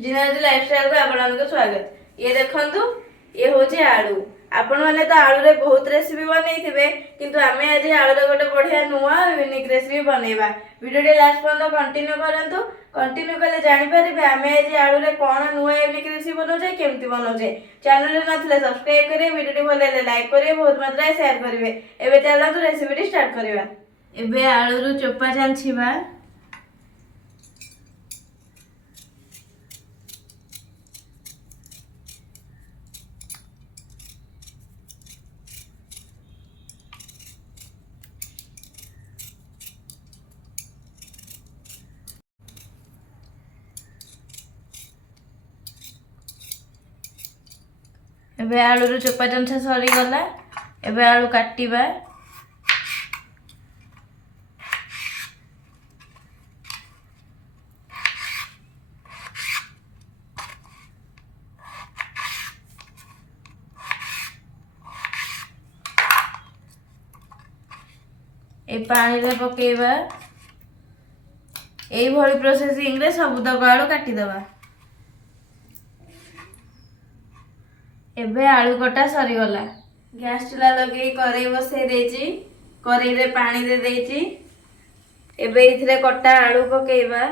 जीना lifestyle को आपको स्वागत। ये देखंतु ये होची आलू। आपण माने तो आलू रे बहुत रेसिपी बनैथिबे किंतु आमे आज आलू रे गोटे बढ़िया नुआ यूनिक रेसिपी बनैबा। वीडियो टे लास्ट पर्यंत कंटिन्यू करंतु। कंटिन्यू कले जानि परिबे आमे आज आलू रे कोन नुआ यूनिक रेसिपी बनौजे केमति बनौजे। चैनल रे नथिले सब्सक्राइब करिवे, वीडियो टे भले लाइक करिवे, बहुत मात्रा रे शेयर करिवे। एबे चलंतु रेसिपी टी स्टार्ट करिवा। एबे आलू रो चोपा चालछिबा। एबे आलू रो चोपा चंछा सरी गला। एबे आलू काटिबा। ए पानी रे पकेबा। एई भली प्रोसेसिंग रे सब तक आलू काटी दबा। एबे आलू कटा सरी गला। गैस चूल्हा लगे करेई बसई देची। करेई रे पानी दे देची। एबे इथरे कटा आलू पकेबा।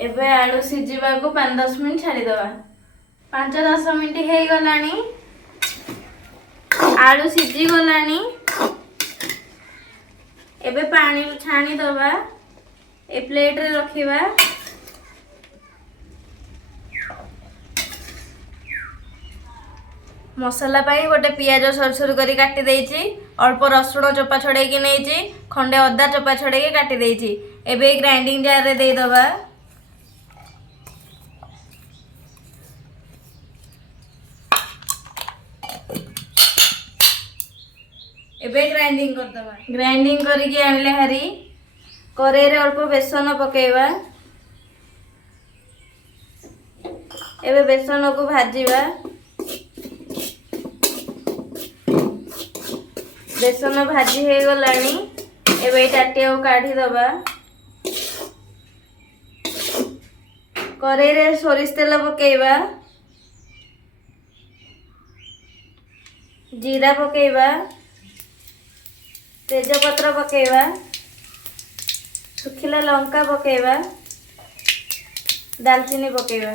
एबे आलू सिजिबा को 5-10 मिनिट छाड़ी दबा। 5-10 मिनिट हे गलानी। आलू सिझी गलानी। एबे पानी छाणी दबा। ए प्लेट रे रखिबा। मसाला पाई गोटे पियाज सरसर करी काटी देइची। अल्प रसुण चोपा छड़े की नेइची। खंडे अदा चोपा छड़े की काटी देइची। एबे ग्राइंडिंग जार रे दे दबा। एबे ग्राइंडिंग कर दबा। ग्राइंडिंग करी के आनले हरी। करेई रे अल्प बेसन पकेबा। एबे बेसन को भाजीबा। बेसन भाजी हे गलानी। एबे टाटिया को काढी दबा। करेई रे सोरिष तेल पकेबा। जीरा पकेबा। तेजपत्र पकेबा। सुखिला लंका पकेबा। दालचीनी पकेबा।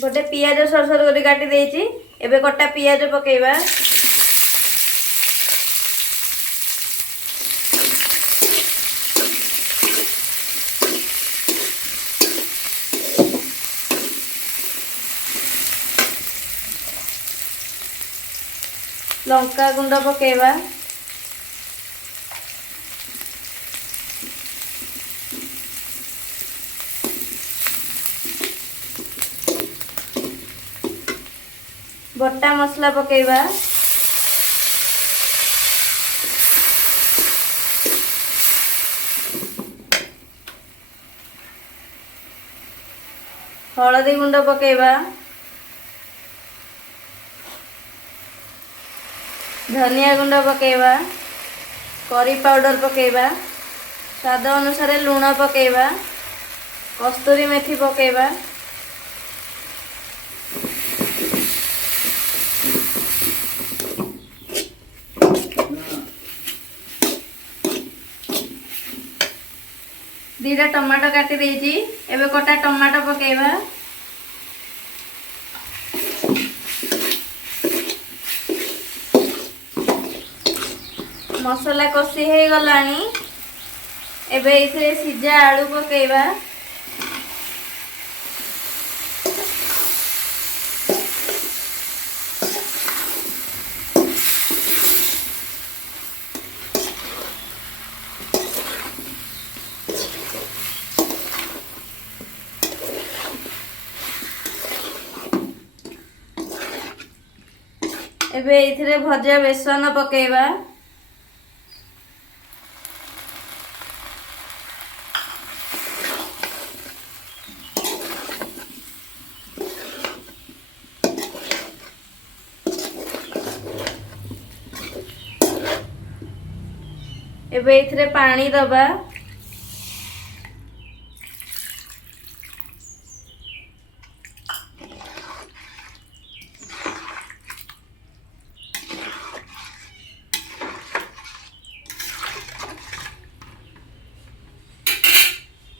गोटे पियाज सरसर करी काटी देइची। एबे कटा पियाज पकेबा। लंका गुंड पकेबा। बट्टा मसला पकेबा। हळदी गुंड पकेबा। धनिया गुंड पकेबा। Curry powder पकेबा। स्वाद अनुसार लूण पकेबा। कस्तूरी मेथी पकेबा। दीटा टमाटो काटी देइची। एबे कटा टमाटो पकेबा। मसला कषी हे गलानी। एबे इथे सिझा आलू पकेबा। एबे इथे भजा बेसन पकेबा। एबे इथरे पानी दबा।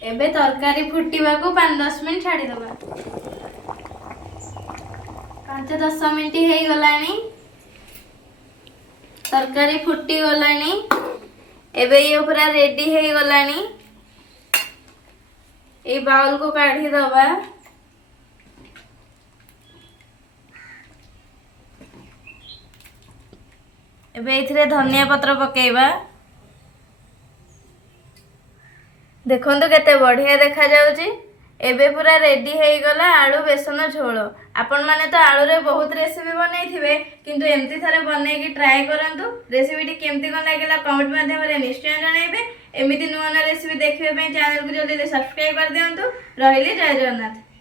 एबे तरकारी फुटिबा को 5-10 मिनट छाड़ी दबा। 5-10 मिनट हे गलानी। तरकारी फुटी गलानी। एबे ये पूरा रेडी हे गलानी। ए बाउल को काढ़ी दबा। एबे इथरे धनिया पत्र पकेइबा। देखंतु केते बढ़िया देखा जाउची। एबे पूरा रेडी हे गला आलू बेसन झोल। आपण माने तो आलू रे बहुत रेसिपी बनैथिबे किंतु एमती थारे बनै की ट्राई करंतु। रेसिपी टी केमती कोन लागिला कमेंट माध्यम रे निश्चय जणाइबे। एमिति नुवा रेसिपी देखिबे पे चैनल को जल्दी सब्सक्राइब कर दियंतु। रहिली जय जगन्नाथ।